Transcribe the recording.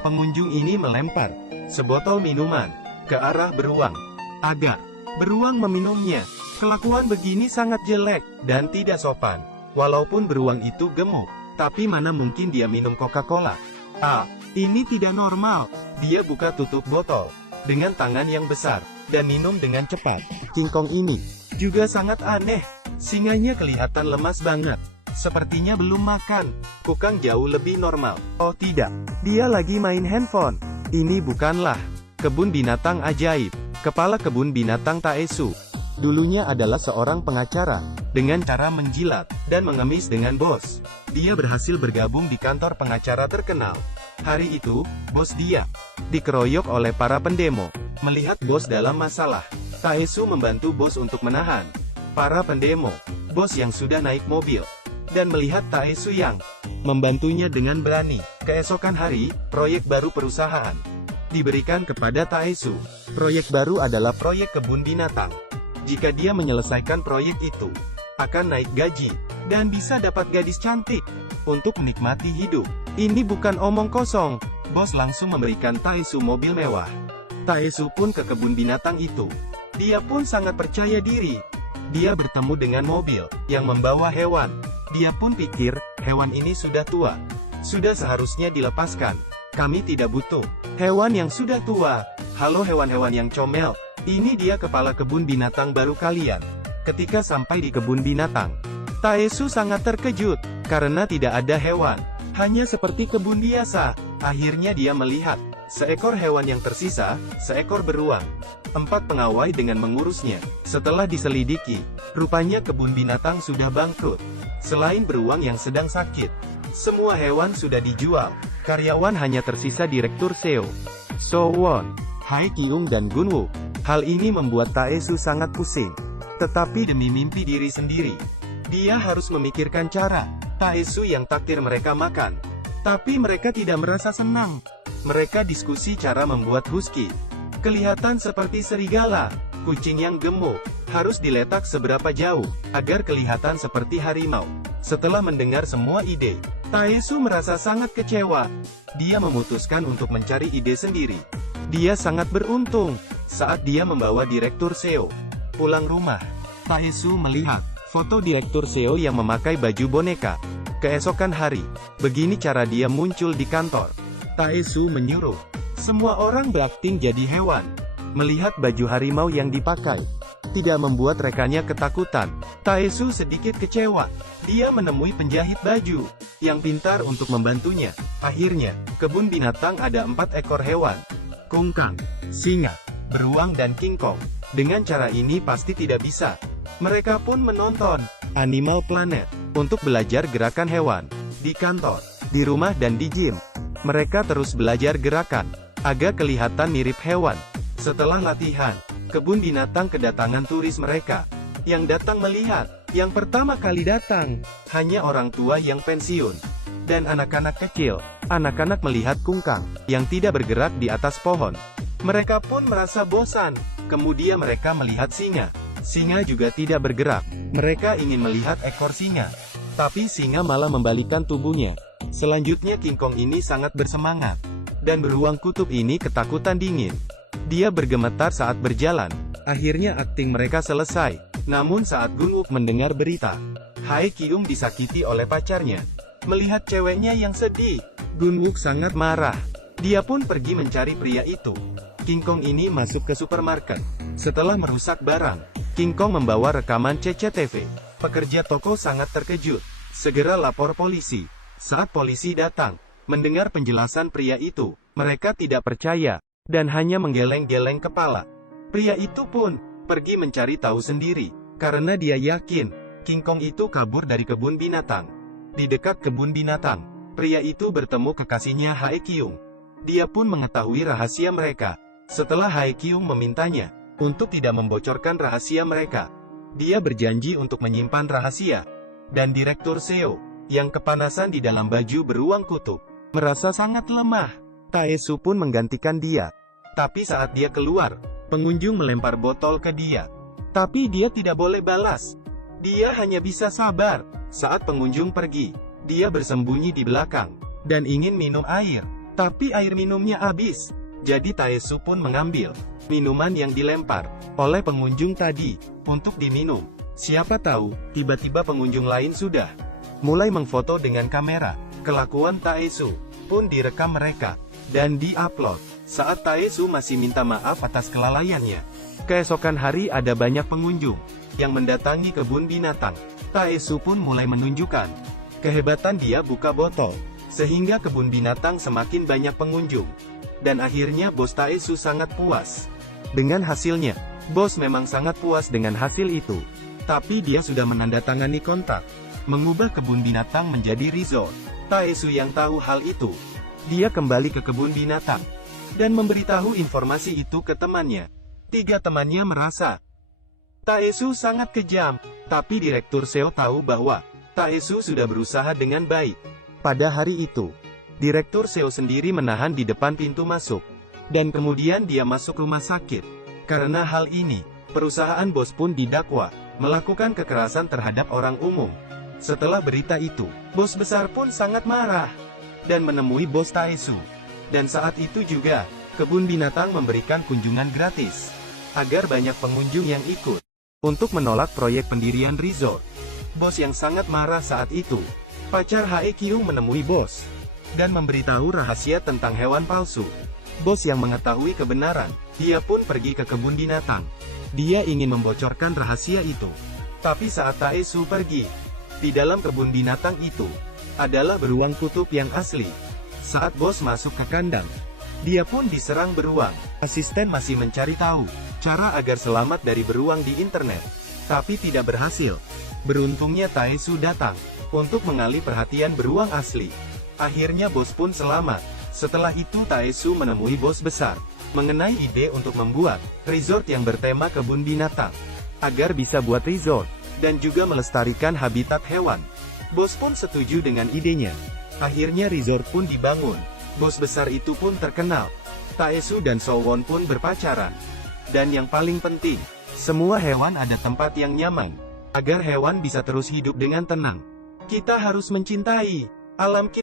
Pengunjung ini melempar sebotol minuman ke arah beruang agar beruang meminumnya. Kelakuan begini sangat jelek dan tidak sopan. Walaupun beruang itu gemuk, tapi mana mungkin dia minum Coca-Cola? Ini tidak normal. Dia buka tutup botol dengan tangan yang besar dan minum dengan cepat. King Kong ini juga sangat aneh. Singanya kelihatan lemas banget. Sepertinya belum makan. Kukang jauh lebih normal. Oh tidak, dia lagi main handphone. Ini bukanlah kebun binatang ajaib. Kepala kebun binatang Taesu dulunya adalah seorang pengacara. Dengan cara menjilat dan mengemis dengan bos, dia berhasil bergabung di kantor pengacara terkenal. Hari itu, bos dia dikeroyok oleh para pendemo. Melihat bos dalam masalah, Taesu membantu bos untuk menahan para pendemo. Bos yang sudah naik mobil dan melihat Taesu yang membantunya dengan berani. Keesokan hari, proyek baru perusahaan diberikan kepada Taesu. Proyek baru adalah proyek kebun binatang. Jika dia menyelesaikan proyek itu, akan naik gaji dan bisa dapat gadis cantik untuk menikmati hidup. Ini bukan omong kosong. Bos langsung memberikan Taesu mobil mewah. Taesu pun ke kebun binatang itu. Dia pun sangat percaya diri. Dia bertemu dengan mobil yang membawa hewan. Dia pun pikir, hewan ini sudah tua. Sudah seharusnya dilepaskan. Kami tidak butuh hewan yang sudah tua. Halo hewan-hewan yang comel. Ini dia kepala kebun binatang baru kalian. Ketika sampai di kebun binatang, Taesu sangat terkejut, karena tidak ada hewan. Hanya seperti kebun biasa. Akhirnya dia melihat seekor hewan yang tersisa, seekor beruang. 4 pengawai dengan mengurusnya. Setelah diselidiki, rupanya kebun binatang sudah bangkrut. Selain beruang yang sedang sakit, semua hewan sudah dijual. Karyawan hanya tersisa Direktur Seo, So Won, Hae Kyung dan Gunwook. Hal ini membuat Taesu sangat pusing. Tetapi demi mimpi diri sendiri, dia harus memikirkan cara Taesu yang takdir mereka makan. Tapi mereka tidak merasa senang. Mereka diskusi cara membuat husky kelihatan seperti serigala. Kucing yang gemuk harus diletak seberapa jauh agar kelihatan seperti harimau. Setelah mendengar semua ide, Taesu merasa sangat kecewa. Dia memutuskan untuk mencari ide sendiri. Dia sangat beruntung saat dia membawa Direktur Seo pulang rumah. Taesu melihat foto Direktur Seo yang memakai baju boneka. Keesokan hari, begini cara dia muncul di kantor. Taesu menyuruh semua orang berakting jadi hewan. Melihat baju harimau yang dipakai, tidak membuat rekannya ketakutan. Taesu sedikit kecewa. Dia menemui penjahit baju yang pintar untuk membantunya. Akhirnya, kebun binatang ada 4 ekor hewan. Kungkang, singa, beruang dan King Kong. Dengan cara ini pasti tidak bisa. Mereka pun menonton Animal Planet untuk belajar gerakan hewan. Di kantor, di rumah dan di gym, mereka terus belajar gerakan agar kelihatan mirip hewan. Setelah latihan, kebun binatang kedatangan turis mereka yang datang melihat. Yang pertama kali datang hanya orang tua yang pensiun dan anak-anak kecil. Anak-anak melihat kungkang yang tidak bergerak di atas pohon. Mereka pun merasa bosan. Kemudian mereka melihat singa. Singa juga tidak bergerak. Mereka ingin melihat ekor singa, tapi singa malah membalikkan tubuhnya. Selanjutnya King Kong ini sangat bersemangat, dan beruang kutub ini ketakutan dingin. Dia bergemetar saat berjalan. Akhirnya akting mereka selesai. Namun saat Gunwook mendengar berita Hae Kyung disakiti oleh pacarnya, melihat ceweknya yang sedih, Gunwook sangat marah. Dia pun pergi mencari pria itu. King Kong ini masuk ke supermarket. Setelah merusak barang, King Kong membawa rekaman CCTV. Pekerja toko sangat terkejut. Segera lapor polisi. Saat polisi datang, mendengar penjelasan pria itu, mereka tidak percaya dan hanya menggeleng-geleng kepala. Pria itu pun pergi mencari tahu sendiri, karena dia yakin King Kong itu kabur dari kebun binatang. Di dekat kebun binatang, pria itu bertemu kekasihnya Hae Kyung. Dia pun mengetahui rahasia mereka. Setelah Hae Kyung memintanya untuk tidak membocorkan rahasia mereka, dia berjanji untuk menyimpan rahasia. Dan Direktur Seo, yang kepanasan di dalam baju beruang kutub, merasa sangat lemah. Taesu pun menggantikan dia. Tapi saat dia keluar, pengunjung melempar botol ke dia. Tapi dia tidak boleh balas. Dia hanya bisa sabar. Saat pengunjung pergi, dia bersembunyi di belakang dan ingin minum air. Tapi air minumnya habis. Jadi Taesu pun mengambil minuman yang dilempar oleh pengunjung tadi untuk diminum. Siapa tahu, tiba-tiba pengunjung lain sudah mulai mengfoto dengan kamera. Kelakuan Taesu pun direkam mereka dan di-upload saat Taesu masih minta maaf atas kelalaiannya. Keesokan hari ada banyak pengunjung yang mendatangi kebun binatang. Taesu pun mulai menunjukkan kehebatan dia buka botol, sehingga kebun binatang semakin banyak pengunjung. Dan akhirnya bos Taesu sangat puas dengan hasilnya. Bos memang sangat puas dengan hasil itu. Tapi dia sudah menandatangani kontrak mengubah kebun binatang menjadi resort. Taesu yang tahu hal itu, dia kembali ke kebun binatang dan memberitahu informasi itu ke temannya. 3 temannya merasa Taesu sangat kejam, tapi Direktur Seo tahu bahwa Taesu sudah berusaha dengan baik. Pada hari itu, Direktur Seo sendiri menahan di depan pintu masuk, dan kemudian dia masuk rumah sakit. Karena hal ini, perusahaan bos pun didakwa melakukan kekerasan terhadap orang umum. Setelah berita itu, bos besar pun sangat marah dan menemui bos Taesu. Dan saat itu juga, kebun binatang memberikan kunjungan gratis agar banyak pengunjung yang ikut untuk menolak proyek pendirian resort. Bos yang sangat marah saat itu, pacar Haekyu menemui bos dan memberitahu rahasia tentang hewan palsu. Bos yang mengetahui kebenaran, dia pun pergi ke kebun binatang. Dia ingin membocorkan rahasia itu. Tapi saat Taesu pergi, di dalam kebun binatang itu adalah beruang kutub yang asli. Saat bos masuk ke kandang, dia pun diserang beruang. Asisten masih mencari tahu cara agar selamat dari beruang di internet, tapi tidak berhasil. Beruntungnya Taesu datang untuk mengalih perhatian beruang asli. Akhirnya bos pun selamat. Setelah itu Taesu menemui bos besar mengenai ide untuk membuat resort yang bertema kebun binatang, agar bisa buat resort dan juga melestarikan habitat hewan. Bos pun setuju dengan idenya. Akhirnya resort pun dibangun. Bos besar itu pun terkenal. Taesu dan Sowon pun berpacaran. Dan yang paling penting, semua hewan ada tempat yang nyaman, agar hewan bisa terus hidup dengan tenang. Kita harus mencintai alam kita.